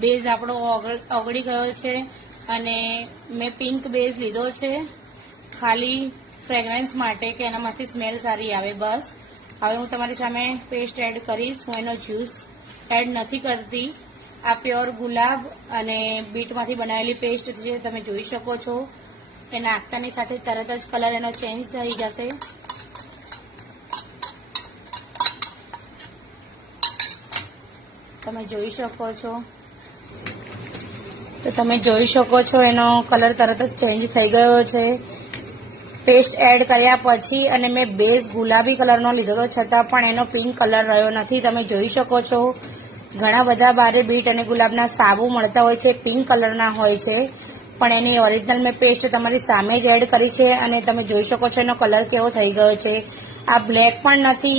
Base આપણો ઓગળી ગયો છે અને મેં પિંક બેઝ લીધો છે ખાલી ફ્રેગ્રન્સ માટે કે એનામાંથી સ્મેલ સારી આવે બસ. હવે હું તમારી સામે પેસ્ટ એડ કરીશ. હું એનો જ્યુસ એડ નથી કરતી. આ પ્યોર ગુલાબ અને બીટમાંથી બનાવેલી પેસ્ટ છે, તમે જોઈ શકો છો. એ નાખતાની સાથે તરત જ કલર એનો ચેન્જ થઈ જશે. તમે જોઈ શકો છો. તો તમે જોઈ શકો છો એનો કલર તરત જ ચેન્જ થઈ ગયો છે પેસ્ટ એડ કર્યા પછી. અને મેં બેઝ ગુલાબી કલરનો લીધો હતો છતાં પણ એનો પિંક કલર રહ્યો નથી. તમે જોઈ શકો છો ઘણા બધા બારે બીટ અને ગુલાબના સાબુ મળતા હોય છે, પિંક કલરના હોય છે, પણ એની ઓરિજિનલ મેં પેસ્ટ તમારી સામે જ એડ કરી છે અને તમે જોઈ શકો છો એનો કલર કેવો થઈ ગયો છે. આ બ્લેક પણ નથી